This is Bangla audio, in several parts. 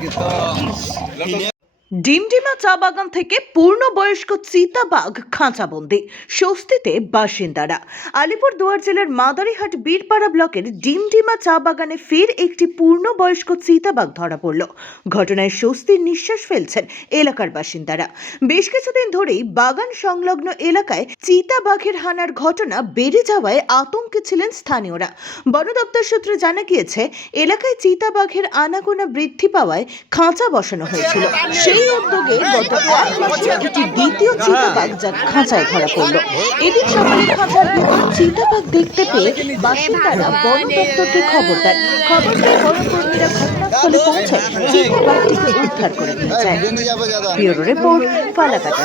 gitu. Ini ডিমডিমা চা বাগান থেকে পূর্ণবয়স্ক চিতাবাঘ খাঁচাবন্দি, স্বস্তিতে বাসিন্দারা। আলিপুর দুয়ার জেলার মাদারিহাট বীরপাড়া ব্লকের ডিমডিমা চা বাগানে ফের একটি পূর্ণবয়স্ক চিতাবাঘ ধরা পড়ল। ঘটনায় স্বস্তির নিঃশ্বাস ফেলছেন এলাকার বাসিন্দারা। বেশ কিছুদিন ধরেই বাগান সংলগ্ন এলাকায় চিতাবাঘের হানার ঘটনা বেড়ে যাওয়ায় আতঙ্কে ছিলেন স্থানীয়রা। বন দপ্তর সূত্রে জানা গিয়েছে, এলাকায় চিতাবাঘের আনাগোনা বৃদ্ধি পাওয়ায় খাঁচা বসানো হয়েছিল। সেই উদ্যোগে গত এক মাসে একটি দ্বিতীয় চিতাবাঘ যা খাঁচায় ধরা পড়ল সকালে খাঁচার ভিতর চিতাবাঘ দেখতে পেয়ে বাসিন্দারা বন দপ্তরকে খবর দেন খবর পেয়ে বনকর্মীরা ঘটনাস্থলে পৌঁছে চিতাবাঘটিকে উদ্ধার করে নিয়ে যায় ব্যুরো রিপোর্ট ফালাকাটা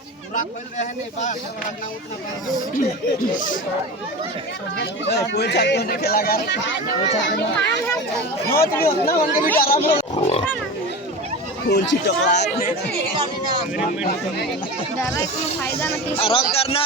पूरा खोल रहे नहीं बा सब हटना उठना पा कोई छात्र नहीं खेला गा कोई छात्र नो तुम उतना उनके भी डरा ब्रो कौन सी चॉकलेट डरा कोई फ़ायदा नहीं आराम करना।